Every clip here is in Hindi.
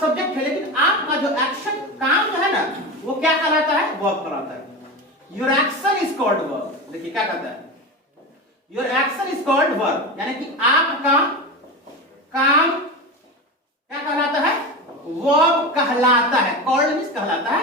सब्जेक्ट है, लेकिन आपका जो एक्शन काम जो है ना वो क्या कहलाता है? वर्ब कहलाता है। Your action is called verb. देखिए क्या कहता है, your action is called verb, यानी कि आपका काम क्या कहलाता है? वर्ब कहलाता है। कॉल्ड मींस कहलाता है,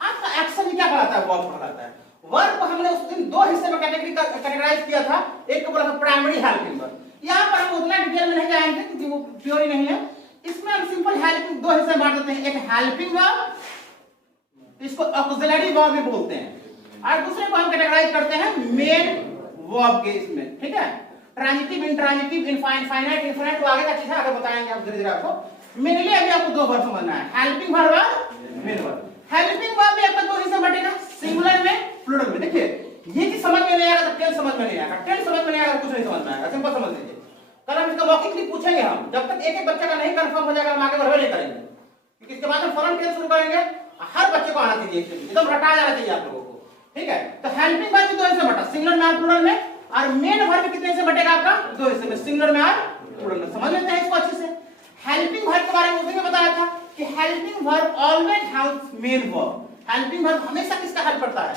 आपका एक्शन ही क्या कहलाता है? वर्ब कहलाता है। वर्ब को हमने उस दिन दो हिस्से में कैटेगराइज किया था। एक को बोला था प्राइमरी हेल्पिंग वर्ब। यहाँ पर हम उतना डिटेल में नहीं जाएंगे क्योंकि वो थ्योरी नहीं है। इसमें हम सिंपल हेल्पिंग दो हिस्से में बांट देते हैं, एक हेल्पिंग वर्ब, इसको ऑक्सिलरी वर्ब भी बोलते हैं, और दूसरे को हम कैटेगराइज करते हैं मेन वर्ब के इसमें, ठीक है। Transitive, intransitive, infinite, finite, infinite तो आगे का चीज है, आगे बताएंगे आप धीरे धीरे आपको। मेनली अभी आपको दो वर्ब समझना है, हेल्पिंग वर्ब और मेन वर्ब। हेल्पिंग वर्ब भी आपका दो हिस्से बटेगा, सिंगुलर में, प्लूरल में। देखिए ये चीज समझ में नहीं आएगा तो टेंस समझ में नहीं आएगा, टेंस समझ में नहीं आएगा तो कुछ नहीं समझ में आएगा। सिंपल समझ लीजिए। कल हम इसका मौखिक पूछेंगे, हम जब तक एक एक बच्चे का नहीं कंफर्म हो जाएगा हम आगे बढ़वे नहीं करेंगे, क्योंकि इसके बाद हम फॉरन टेंस शुरू करेंगे। हर बच्चे को आना चाहिए, एकदम रटा जाना चाहिए आप लोगों को, ठीक है। तो हेल्पिंग वर्ब भी दो हिस्से बटा, सिंगुलर में और प्लूरल में, और मेन वर्ब कितने हिस्से बटेगा आपका? दो हिस्से में, सिंगुलर में और प्लूरल में। समझ लेते हैं इसको अच्छे से। हेल्पिंग वर्ब के बारे में उसी ने बताया था कि helping verb always helps main verb. Helping verb हमेशा किसका हेल्प करता है?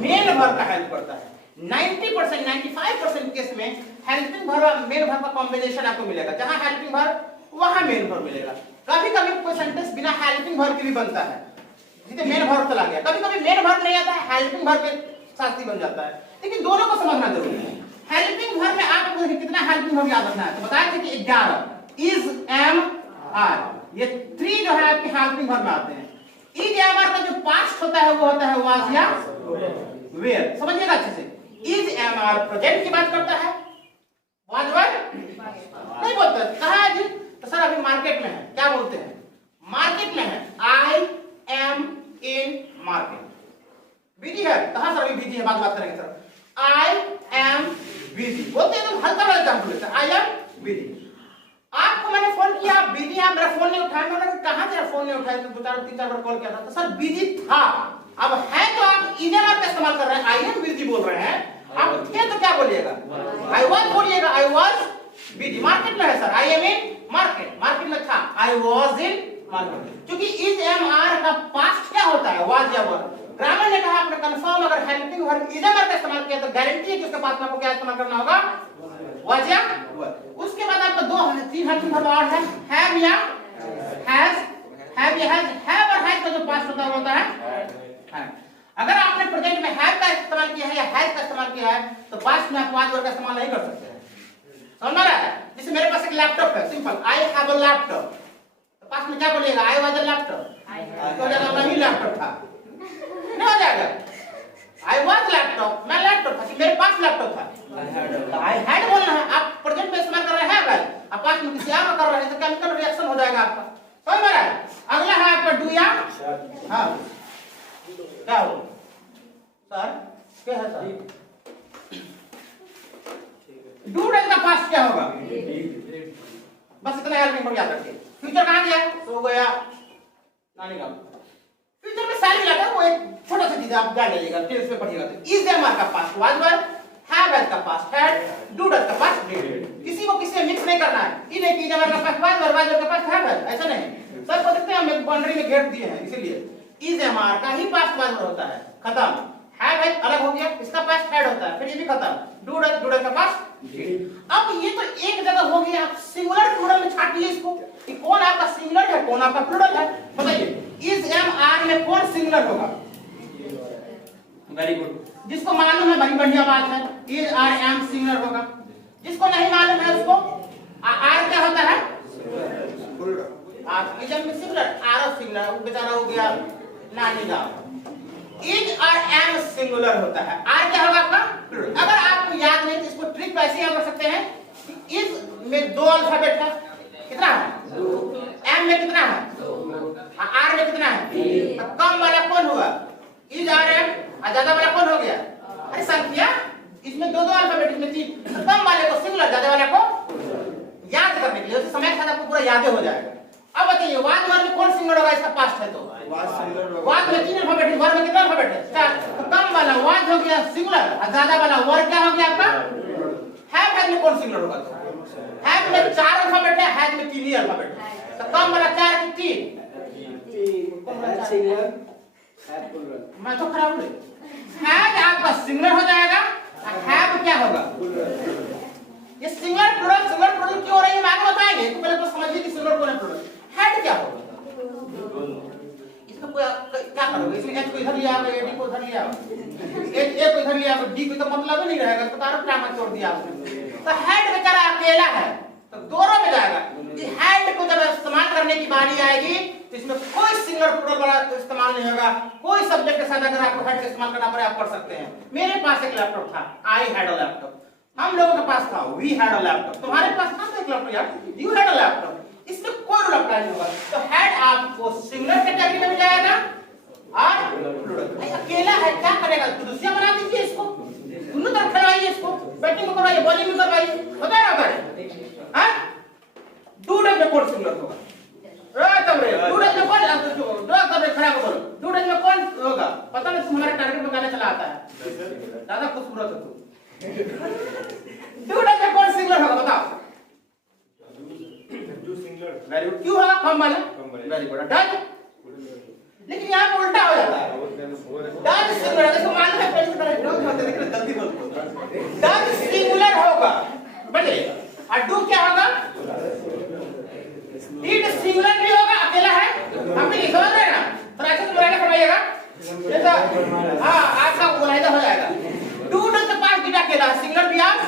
मेन वर्ब का हेल्प करता है। 90%, 95% केस में हेल्पिंग वर्ब और मेन वर्ब का कॉम्बिनेशन आपको मिलेगा। जहां हेल्पिंग वर्ब वहां मेन वर्ब मिलेगा। कभी कभी कोई सेंटेंस बिना हेल्पिंग वर्ब के भी बनता है, जिसे मेन वर्ब चला गया। कभी कभी मेन वर्ब नहीं आता है, हेल्पिंग वर्ब के साथ ही बन जाता है, लेकिन दोनों को समझना जरूरी है। हेल्पिंग वर्ब में आपको कितना हेल्पिंग वर्ब याद रखना है? तो बताया था कि 11 इज, एम, आर, ये 3 जो है आपके हेल्पिंग वर्ब में आते हैं। इज एम आर का जो पास्ट होता है वो होता है वाज या वेयर। समझिएगा अच्छे से। इज एम आर प्रेजेंट की बात करता है, वाज वर्ब नहीं बोलता। कहां है जी? तो सर अभी मार्केट में है। क्या बोलते हैं? मार्केट में है। I am in market. Busy है। कहां सर? अभी बिजी है, बात करेंगे सर। आई एम बिजी बोलते हैं, हल्का हल्का बोलते हैं, आई एम बिजी। आपको मैंने फोन किया, आप बिजी, आप मेरा फोन नहीं उठाया। मैंने कहा कहां से फोन नहीं उठाया? तो 2-3-4 बार कॉल किया था। तो सर बिजी था। अब है तो आप इज एम आर का इस्तेमाल कर रहे हैं, आई एम बिजी बोल रहे हैं। आप थे तो क्या बोलिएगा? आई वाज बोलिएगा। I was busy. मार्केट में है sir, I am in market. Market में था, आई वाज इन मार्केट। क्योंकि इज एम आर का पास्ट क्या होता है? वाज या वर। ग्रामर ने कहा आपने कंफर्म अगर helping verb is am are का इस्तेमाल किया तो गारंटी है कि उसके पास में आपको क्या इस्तेमाल करना होगा? वाज या वर। उसके बाद आपका 2-3 हेल्पिंग वर्ब और है, हैव या हैज। हैव या हैज, हैव और हैज का जो पास्ट होता है। अगर आपने प्रेजेंट में हैव का इस्तेमाल किया है या हैज का इस्तेमाल किया है तो पास्ट में आप वाज वर्ब का इस्तेमाल नहीं कर सकते हैं। समझ में आ रहा है? जैसे मेरे पास एक लैपटॉप है, simple, I have a laptop. तो पास्ट में क्या बोलिएगा? I was a laptop. तो ज्यादा वही लैपटॉप था, नहीं हो जाएगा। आई वाज लैपटॉप, मैं लैपटॉप था, मेरे पास लैपटॉप था। आई हैड बोलना है। आप प्रेजेंट में इस्तेमाल कर रहे हैं भाई, आप पास्ट में किसी और कर रहे हैं तो केमिकल रिएक्शन हो जाएगा आपका। समझ में आ रहा है? अगला है आपका डू या हां। क्या हो सर? क्या है सर? डू का पास्ट क्या होगा? बस इतना हेल्पिंग वर्ब याद रखिए। फ्यूचर कहां गया? सो गया, नानी का। फ्यूचर में सारी लाता है, वो एक छोटा सा चीज आप जान लीजिएगा, टेंस में पढ़िएगा तो इज एम आर का past was were, have has का पास्ट हैड, डू डज का पास्ट डिड। किसी को किसी में मिक्स नहीं करना है। ये नहीं कि इज एम आर का पास्ट वाज वर्ब का पास्ट हैव हैज, ऐसा नहीं। सर को देखते हैं हम एक बाउंड्री में घेर दिए हैं, इसीलिए इज एम आर का ही पास्ट वाज वर्ब होता है, खत्म। हैव हैज अलग हो गया, इसका पास्ट हैड होता है, फिर ये भी खत्म। डू डज का पास्ट डिड। अब ये तो एक जगह हो गया, आप सिंगुलर प्लूरल में छाटिए इसको कि कौन आपका सिंगुलर है कौन आपका प्लूरल है। बताइए इज एम आर में कौन सिंगुलर होगा? Very good. जिसको मालूम है बड़ी बढ़िया बात है, इज आर एम सिंगुलर होगा। जिसको नहीं मालूम है उसको आर क्या होता है? Is am singular, are singular, वो बेचारा हो गया नानी का। इज और एम सिंगुलर होता है, आर क्या होगा आपका? प्लूरल। अगर आपको याद नहीं तो इसको ट्रिक ऐसे याद रख सकते हैं कि इज में 2 अल्फाबेट है, कितना है? 2। एम में कितना है? 2। आर में कितना है? 3। तो कम वाला कौन होगा? इज और एम, और ज्यादा वाला कौन हो गया? अरे संख्या, इसमें 2 अल्फाबेट, इसमें 3। तो कम वाले को सिंगुलर, ज्यादा वाले को याद करने के लिए उस समय के साथ आपको पूरा याद हो जाएगा। अब बताइए वाज वर्ब में कौन सिंगुलर होगा? इसका पास्ट है तो वाज सिंगुलर होगा। वाज में 3 अल्फाबेट है, वर्ब में कितना अल्फाबेट है? 4। तो कम वाला वाज हो गया सिंगुलर और ज्यादा वाला वर्ब क्या हो गया आपका? हैव में कौन सिंगुलर होगा? हैव में 4 अल्फाबेट है, हैज में 3 ही अल्फाबेट है। तो कम वाला 4 टी मैं तो खराब हूँ। हैज आपका सिंगुलर हो जाएगा, हैव क्या होगा? ये सिंगुलर प्लूरल क्यों हो रही है आगे बताएंगे। तो पहले तो समझिए कि सिंगुलर कौन है प्लूरल। हैड क्या होगा? इसमें कोई क्या करोगे? इसमें एच को इधर लिया होगा, डी को इधर लिया होगा, ए को इधर लिया होगा, डी को तो मतलब ही नहीं रहेगा। तो तारों क्या मत छोड़ दिया आपने। तो हैड बेचारा अकेला है तो दोनों में जाएगा। ये हैड को जब इस्तेमाल करने की बारी आएगी तो इसमें कोई सिंगुलर प्लूरल वाला इस्तेमाल नहीं होगा। कोई सब्जेक्ट के साथ अगर आपको हैड का इस्तेमाल करना पड़े आप कर सकते हैं। मेरे पास एक लैपटॉप था, आई हैड अ लैपटॉप। हम लोगों के पास था, वी हैड अ लैपटॉप। तुम्हारे पास था एक लैपटॉप यार, यू हैड अ लैपटॉप। इसमें कोई रूल अप्लाई नहीं होगा। तो हैड आपको सिंगुलर कैटेगरी में जाएगा और प्लूरल। अकेला है क्या करेगा? तो दूसरा बना दीजिए इसको, दोनों तरफ खड़ाइए इसको, बैटिंग में करवाइए, बॉलिंग में करवाइए, होता है ना? हां डू डज में कौन सिंगुलर होगा? डू डज में कौन खड़ा को बोलो, डू डज में कौन होगा? पता नहीं तुम्हारा टारगेट में गाना चला आता है, ज्यादा खूबसूरत है तू। डू डज में कौन सिंगुलर होगा बताओ? Very good. क्यों होगा? कम वाला। Very good. डज, लेकिन यहाँ पे उल्टा हो जाता है। डज सिंगुलर है, इसको मान लो पहले से पहले डज होते लेकिन जल्दी बोल दो। डज सिंगुलर होगा बटे और डू क्या होगा? डिड सिंगुलर भी होगा, अकेला है। हम भी समझ रहे हैं ना? तो ऐसे तो मुलायदा फरमाइएगा, जैसा हां आपका मुलायदा हो जाएगा। डू डज के पास डिड अकेला है, सिंगुलर भी आप।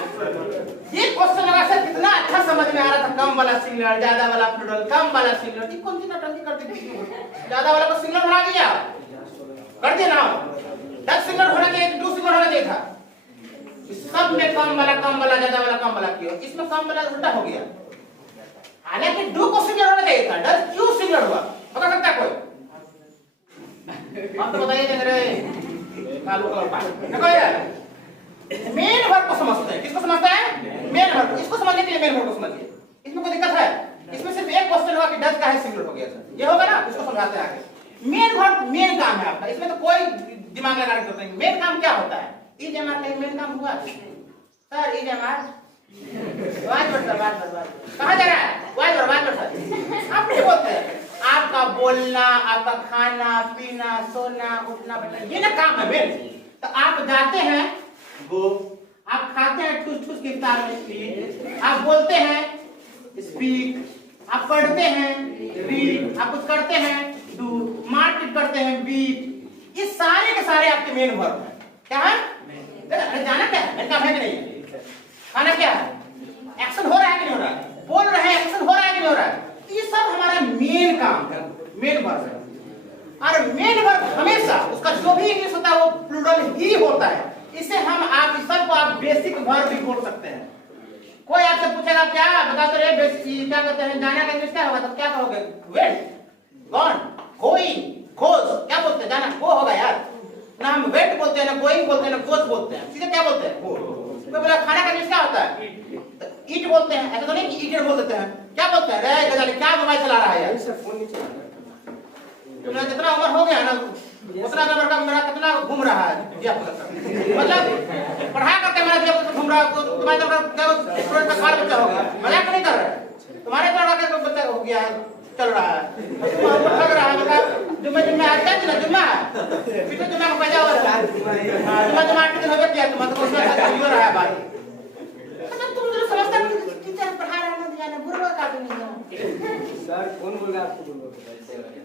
ये क्वेश्चन लगा सर कितना अच्छा समझ में आ रहा था। कम वाला सिंगुलर, ज्यादा वाला प्लूरल, कम वाला सिंगुलर। ये कौन सी नौटंकी करते थे? ज्यादा वाला को सिंगुलर बना दिया, कर दिया ना। डज सिंगुलर होना चाहिए, डू सिंगुलर होना चाहिए था। सब में कम वाला, ज्यादा वाला, कम वाला क्यों? इसमें कम वाला उल्टा हो गया। हालांकि डू को सिंगुलर होना चाहिए था। डज क्यों सिंगुलर हुआ बता सकता है कोई? आप तो बताइए रे कालू का पास देखो यार। मेन वर्ब को समझते हैं। किसको समझता है? Main verb. इसको समझने के लिए मेन वर्ब को समझिए। इसमें कोई दिक्कत है? इसमें सिर्फ एक क्वेश्चन होगा कि डज का है सिंगुलर हो गया सर, ये होगा ना? इसको समझाते हैं आगे। मेन वर्ब मेन काम है आपका, इसमें तो कोई दिमाग लगाने की जरूरत नहीं। मेन काम क्या होता है? इज एम आर का मेन काम हुआ sir. Is am are was were sir, was were कहां जा रहा है? वाज वर्ड सर आप नहीं बोलते हैं। आपका बोलना, आपका खाना पीना, सोना उठना बैठना, ये ना काम है मेन। तो आप जाते हैं गो, आप खाते हैं ठूस ठूस के इफ्तार में स्पीक, आप बोलते हैं स्पीक, आप पढ़ते हैं रीड, आप कुछ करते हैं डू, मारपीट करते हैं बीट। ये सारे के सारे आपके मेन वर्ब हैं। क्या है? अरे जाना क्या है? काम है कि नहीं? खाना क्या है? एक्शन हो रहा है कि नहीं हो रहा है? बोल रहे हैं, एक्शन हो रहा है कि नहीं हो रहा है? ये सब हमारा मेन काम है, मेन वर्ब है। और मेन वर्ब हमेशा उसका जो भी इंग्लिश होता है वो प्लूरल ही होता है। इसे हम आप सबको आप बेसिक वर्ब भी बोल सकते हैं। कोई आपसे पूछेगा क्या बता तो रे क्या कहते हैं जाना का इंग्लिश क्या होगा? तो क्या कहोगे? Went, gone, going, goes. क्या बोलते हैं? जाना वो होगा यार ना। हम वेंट बोलते हैं, ना गोइंग बोलते हैं, ना गोज बोलते हैं। सीधे क्या बोलते हैं? वो। कोई बोला खाना का इंग्लिश क्या होता है? ईट बोलते हैं। ऐसा तो नहीं कि ईटर बोल देते हैं। क्या बोलते हैं? रे गजाली क्या मोबाइल चला रहा है यार? तुमने जितना उम्र हो गया ना उतना नंबर का मेरा कितना घूम रहा है मतलब पढ़ा करके मेरा जब घूम रहा है तो तुम्हारे तरफ क्या स्टूडेंट का खार बच्चा हो गया। मजाक नहीं कर रहे हैं। तुम्हारे तरह का बच्चा हो गया चल रहा है, लग रहा है मतलब जुम्मे जुम्मे आज क्या दिन जुम्मा है, पिछले जुम्मे को पैदा हुआ था, जुम्मा 8 दिन हो गया तुम तो उसमें हो रहा है भाई। मतलब तुम जो समझते हो टीचर पढ़ा रहा है ना जाने बुरा का तो नहीं है सर। कौन बोल रहा है आपको?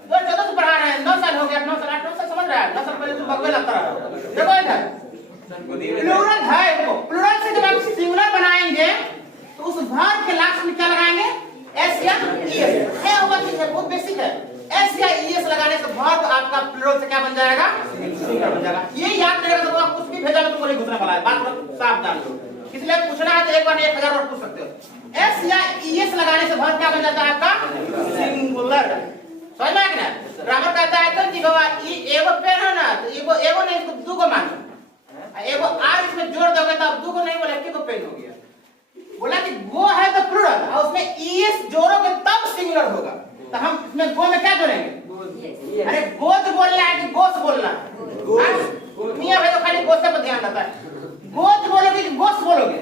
वो जब से पढ़ा रहे हैं 9 साल हो गया, 9 साल 8 साल समझ रहा है। 9 साल पहले तुम बगवे लगता रहा। देखो इधर प्लूरल है, वो प्लूरल से जब आप सिंगुलर बनाएंगे तो उस वर्ब के लास्ट में क्या लगाएंगे? एस या ईएस। है होगा चीज है, बहुत बेसिक है। एस या ईएस लगाने से वर्ब आपका प्लूरल से क्या बन जाएगा? सिंगुलर बन जाएगा। ये याद करेगा तो आप कुछ भी भेजा तो तुमको नहीं घुसने वाला है। बात साफ जान लो। इसलिए पूछना है तो एक बार 1000 बार पूछ सकते हो। एस या ईएस लगाने से वर्ब क्या बन जाता है आपका? सिंगुलर। समझ में आ गया? ग्रामर कहता है कि बाबा ये एगो पेन है ना तो एगो नहीं इसको दो को मानो। एगो आर इसमें जोड़ दोगे तो अब दो को नहीं बोला एक को पेन हो गया। बोला कि गो है तो प्लूरल और उसमें ईएस जोड़ोगे तब सिंगुलर होगा। तो हम इसमें गो में क्या जोड़ेंगे? अरे गोद बोलना है कि गोस बोलना है? मियां भाई तो खाली गोसे पर ध्यान रहता है। गोद बोलोगे कि गोस बोलोगे?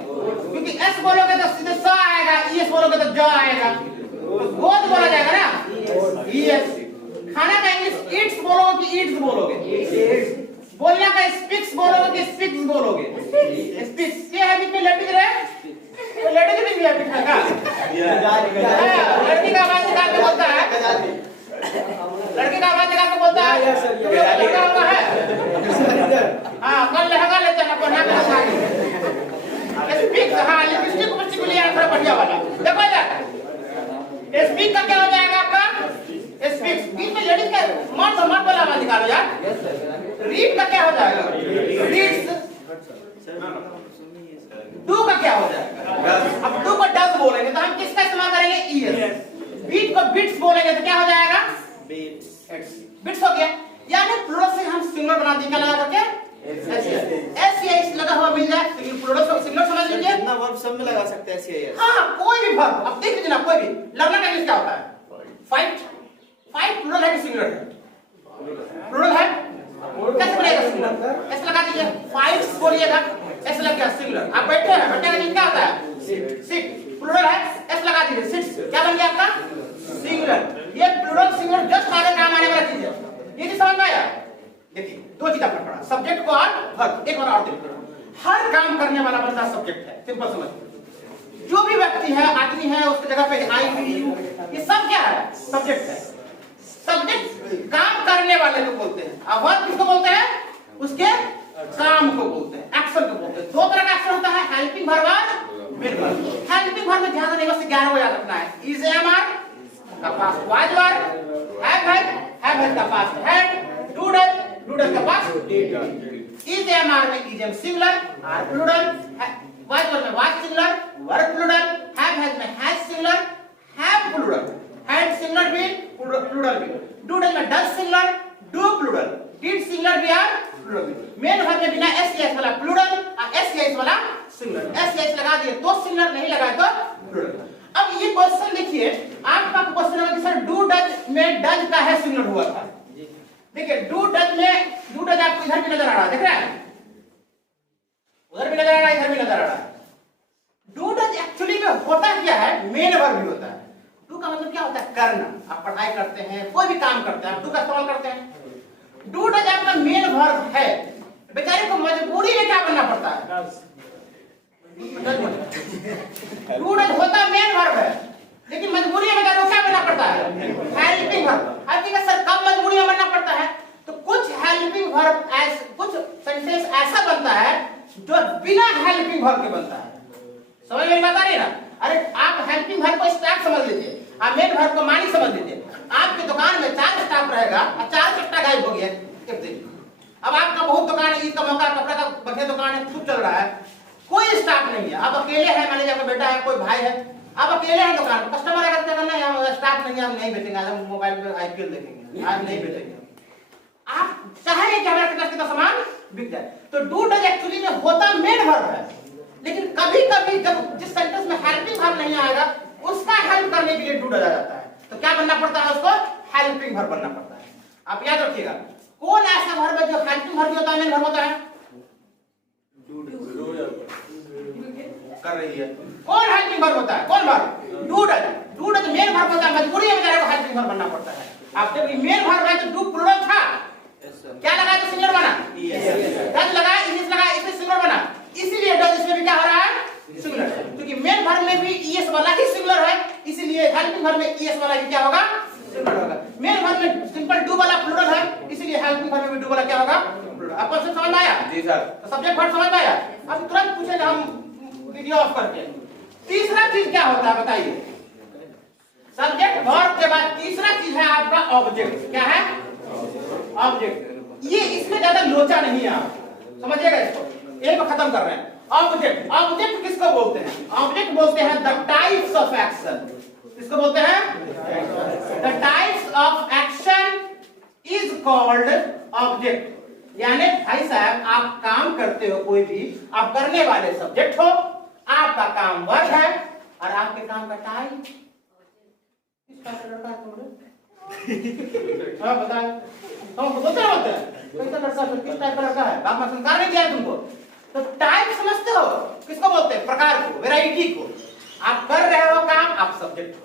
क्योंकि एस बोलोगे तो सीधे स आएगा, ईएस बोलोगे तो ज आएगा। तो गोद बोला जाएगा ना। ईएस। खाना का इंग्लिश ईट्स बोलोगे कि ईट्स बोलोगे? बोलने का स्पीक्स बोलोगे कि स्पीक्स बोलोगे? स्पीक्स। क्या है बीच में लेडीज रहे? तो लेडीज भी है बीच में का? लड़की का आवाज निकाल के बोलता है, लड़की का आवाज निकाल के बोलता है, लड़का होगा है? हाँ, कल लहंगा लेते हैं ना, ना स्पीक्स। हाँ, लिपस्टिक को लिया थोड़ा बढ़िया वाला। देखो इधर, स्पीक का क्या हो जाएगा आपका? स्पीक्स। बीच में लेडीज का मर्द वाला आवाज निकालो यार। रीड का क्या हो जाएगा? रीड्स। डू का क्या हो जाएगा? अब डू को डज बोलेंगे तो हम किसका इस्तेमाल करेंगे? ईएस। बीट को बिट्स बोलेंगे तो क्या हो जाएगा? बिट्स हो गया। यानी प्लूरल से हम सिंगुलर बना देंगे, क्या लगा करके? एस लगा हुआ मिल जाए, प्लूरल से सिंगुलर समझ लीजिए। कितना वर्ब सब में लगा सकते हैं एस। हाँ, कोई भी वर्ब। अब देख लीजिए ना, कोई भी। लर्नर का इंग्लिश क्या होता है? फाइट। फाइट प्लूरल है कि सिंगुलर है? प्लूरल है। कैसे बनेगा सिंगुलर? एस लगा दीजिए। फाइट्स बोलिएगा, एस लग गया सिंगुलर। आप बैठे हैं, बैठने का मीनिंग क्या होता है? सिट। प्लूरल है, एस लगा दीजिए, सिट्स। क्या बन गया आपका? सिंगुलर। ये प्लूरल सिंगुलर जस्ट आगे काम आने वाला चीज है। ये चीज समझ में आया? देखिए, दो चीज आपने पढ़ा, सब्जेक्ट को और वर्ब। एक बार और देखिए, हर काम करने वाला बंदा सब्जेक्ट है। सिंपल समझ। जो भी व्यक्ति है, आदमी है, उसकी जगह पे आई यू, ये सब क्या है? सब्जेक्ट है। सब्जेक्ट काम करने वाले को बोलते हैं, और वर्ब किसको बोलते हैं? उसके काम को बोलते हैं, एक्शन को बोलते हैं। दो तरह का एक्शन होता है, हेल्पिंग वर्ब और मेन वर्ब। हेल्पिंग वर्ब में ध्यान देने बस 11 को याद रखना है। इज एम आर का past was were, have had का पास्ट हैड, डू डज का past did. Is am are में is am singular, are plural, was were में was singular, were plural, have में has singular, have plural, had singular भी, प्लूरल भी। डू डज में does singular, do plural, did singular भी और प्लूरल भी। मेन वर्ब में बिना एस वाला प्लूरल और एस वाला सिंगुलर। एस लगा दिए तो सिंगुलर, नहीं लगाए तो प्लूरल। अब ये क्वेश्चन देखिए, आपका क्वेश्चन है कि सर डू डज में डज का है सिंगुलर हुआ था। देखिए, डू डज में डू डज आपको इधर भी नजर आ रहा है, देख रहे हैं? उधर भी नजर आ रहा है, इधर भी नजर आ रहा है। डू डज एक्चुअली में होता क्या है? मेन वर्ब भी होता है। डू का मतलब क्या होता है? करना। आप पढ़ाई करते हैं, कोई भी काम करते हैं, आप डू का इस्तेमाल करते हैं। डू डज आपका मेन वर्ब है। बेचारे को मजबूरी में क्या बनना पड़ता है? डू डज होता मेन वर्ब है, लेकिन मजबूरी में बेचारे को क्या बनना पड़ता है? Helping verb. अब ठीक है सर, कब मजबूरी में बनना पड़ता है? तो कुछ हेल्पिंग वर्ब कुछ सेंटेंस ऐसा बनता है जो बिना हेल्पिंग वर्ब के बनता है। समझ में बता रही ना? अरे आप हेल्पिंग वर्ब को स्टाफ समझ लीजिए, आप मेन वर्ब को मालिक समझ लीजिए। आपकी दुकान में 4 स्टाफ रहेगा और 4 चट्टा गायब हो गया एक दिन। अब आपका बहुत दुकान है, ईद का मौका, कपड़ा का बढ़िया दुकान है, खूब चल रहा है, कोई स्टाफ नहीं है, आप अकेले हैं, मान लीजिए आपका बेटा है, कोई भाई है, आप अकेले हैं दुकान। कस्टमर आकर कहते हैं नहीं, हम स्टाफ नहीं है, हम नहीं बेचेंगे, आज हम मोबाइल पे आईपीएल देखेंगे, आज नहीं बेचेंगे। आप चाहेंगे कि हमारे कितना सामान बिक जाए। तो डू डज एक्चुअली में होता मेन वर्ब है, लेकिन कभी कभी जब जिस सेंटेंस में हेल्पिंग वर्ब नहीं आएगा, उसका हेल्प करने के लिए डू डज आ जाता है। तो क्या बनना पड़ता है? उसको हेल्पिंग वर्ब बनना पड़ता है। आप याद रखिएगा, कौन ऐसा वर्ब है जो हेल्पिंग वर्ब होता है, मेन वर्ब होता है? कर रही है। कौन हेल्पिंग वर्ब होता है? कौन verb? Do does. Do does main verb होता है, मजबूरी में बेचारे को हेल्पिंग वर्ब बनना पड़ता है। आप जब मेन वर्ब है तो डू प्लूरल था, क्या लगा तो सिंगुलर बना, डज लगा, इंग्लिश लगा, इसमें सिंगुलर बना, इसीलिए डज इसमें भी क्या हो रहा है? सिंगुलर। क्योंकि मेन वर्ब में भी ईएस वाला ही सिंगुलर है, इसीलिए हेल्पिंग वर्ब में ईएस वाला ही क्या होगा? सिंगुलर होगा। मेन वर्ब में सिंपल डू वाला प्लूरल है, इसीलिए हेल्पिंग वर्ब में डू वाला क्या होगा? प्लूरल। आपको समझ में आया? जी सर। तो सब्जेक्ट वर्ब समझ में आया? अब तुरंत पूछेगा हम वीडियो ऑफ करके। तीसरा चीज क्या होता है बताइए? सब्जेक्ट वर्ब के बाद तीसरा चीज है आपका ऑब्जेक्ट। क्या है? ऑब्जेक्ट। ये इसमें ज्यादा लोचा नहीं है, आप समझिएगा इसको, एक को खत्म कर रहे हैं। ऑब्जेक्ट। ऑब्जेक्ट किसको बोलते हैं? ऑब्जेक्ट बोलते हैं द टाइप्स ऑफ एक्शन। किसको बोलते हैं? The types of action is called object. यानी भाई साहब, आप काम करते हो, कोई भी आप करने वाले सब्जेक्ट हो, आपका काम वर्ब है और आपके काम का टाइप किस टाइप का लड़का है तुमने? हाँ बताओ, तुम बोलते हैं कैसा लड़का है, किस टाइप का लड़का है? बाप माँ संस्कार नहीं किया तुमको, तो टाइप समझते हो? किसको बोलते हैं? प्रकार को, वैरायटी को। आप कर रहे हो काम, आप सब्जेक्ट हो।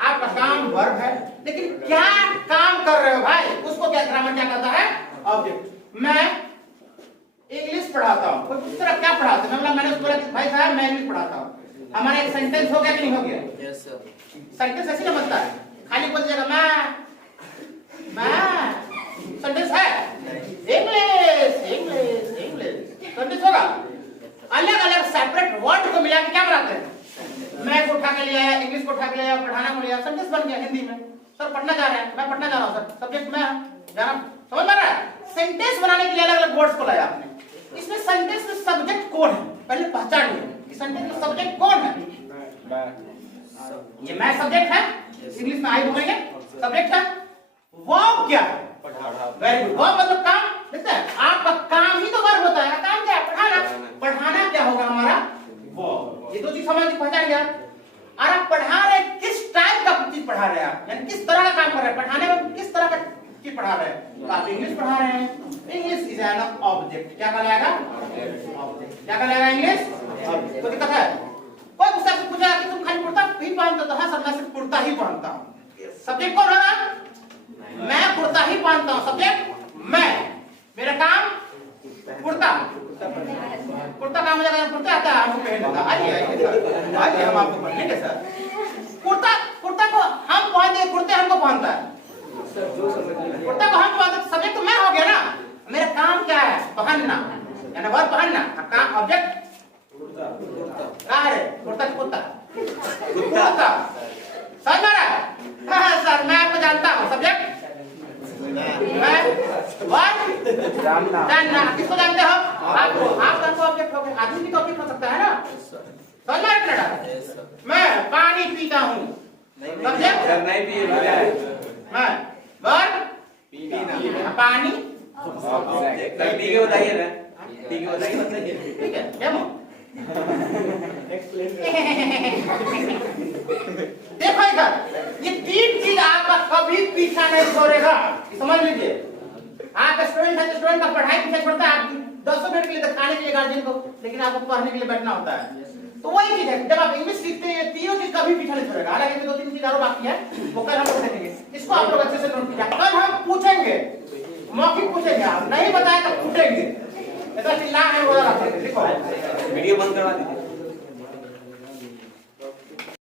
आपका काम वर्ब है, लेकिन क्या काम कर रहे हो भाई, उसको क्या ग्रामर क्या कहता है, ऑब्जेक्ट। मैं इंग्लिश पढ़ाता हूँ, कोई पूछ रहा क्या पढ़ाते हैं, मतलब मैंने उसको बोला भाई साहब मैं इंग्लिश पढ़ाता हूँ, हमारा एक सेंटेंस हो गया कि नहीं हो गया? Yes sir. सेंटेंस ऐसे ना बनता है, खाली बोल देगा मैं सेंटेंस है, इंग्लिश इंग्लिश इंग्लिश सेंटेंस होगा। अलग अलग सेपरेट वर्ड को मिला के क्या बनाते हैं, मैं को उठा के ले आया, इंग्लिश को उठा के ले आया, पढ़ाना को ले आया, सेंटेंस बन गया हिंदी में। सर पढ़ना जा रहे हैं, मैं पढ़ना जा रहा हूँ सर, सब्जेक्ट मैं जाना, समझ में आ रहा है? सेंटेंस बनाने के लिए अलग अलग वर्ड्स को लाया आपने। इसमें सेंटेंस में सब्जेक्ट कौन है, पहले पहचानिए कि सेंटेंस में सब्जेक्ट कौन है। ये मैं सब्जेक्ट है, इंग्लिश में आई बोलेंगे सब्जेक्ट है। वर्ब क्या है, वेरी गुड, वर्ब मतलब काम। देखते हैं आपका काम ही तो वर्ब होता है, काम क्या है, पढ़ाना। पढ़ाना क्या होगा हमारा, वर्ब। ये दो चीज समझ पहचान गया। और आप पढ़ा रहे हैं, किस टाइप का चीज पढ़ा रहे हैं आप, यानी किस तरह का काम कर रहे हैं, पढ़ाने में किस तरह का चीज पढ़ा रहे हैं। तो आप इंग्लिश पढ़ा रहे हैं, इंग्लिश इज एन ऑब्जेक्ट। क्या कहलाएगा, ऑब्जेक्ट। क्या कहलाएगा, इंग्लिश ऑब्जेक्ट। कोई दिक्कत है? कोई मुझसे पूछा कि तुम खाली कुर्ता ही पहनते हो, तो हाँ सर मैं सिर्फ कुर्ता ही पहनता हूँ। सब्जेक्ट कौन है, मैं कुर्ता ही पहनता हूँ, सब्जेक्ट मैं, मेरा काम कुर्ता। कुर्ता काम मुझे कुर्ता आता है, आपको पहन लेता। आइए हम आपको पहनेंगे सर। कुर्ता कुर्ता को हम पहनते, कुर्ते हमको पहनता है, कुर्ता को हम पहनते, सब्जेक्ट तो मैं हो गया ना। मेरा काम क्या है, पहनना, यानी वर्ब पहनना, काम ऑब्जेक्ट क्या है, कुर्ता कुर्ता कुर्ता। समझ में आ रहा है? हाँ सर मैं आपको जानता हूँ, सब्जेक्ट मैं, वर्ब जानना। किसको जानते हो, आपको। आप सबको ऑब्जेक्ट हो गए, आदमी भी तो ऑब्जेक्ट हो सकता है ना, समझ में आ रहा है? मैं पानी पीता हूँ, सब्जेक्ट सर नहीं पिए मैं, वर्ब पीना, पानी सर पी के बताइए ना, पी के बताइए। ठीक है, डेमो। देखो इधर, ये तीन चीज आपका कभी पीछा नहीं छोड़ेगा, समझ लीजिए। आप स्टूडेंट है तो स्टूडेंट का पढ़ाई पीछे छोड़ता है, आप 10 मिनट के लिए दिखाने के लिए गार्जियन को, लेकिन आपको पढ़ने के लिए बैठना होता है। तो वही चीज है, जब आप इंग्लिश सीखते हैं तीनों चीज कभी पीछा नहीं छोड़ेगा। हालांकि 2-3 चीज और बाकी है, वो कल हम लोग देखेंगे। इसको आप लोग अच्छे से नोट कीजिए। कल हम पूछेंगे, मौखिक पूछेंगे, आप नहीं बताए तो पूछेंगे। ऐसा चिल्ला है बोला, लिखो वीडियो बंद करवा दीजिए।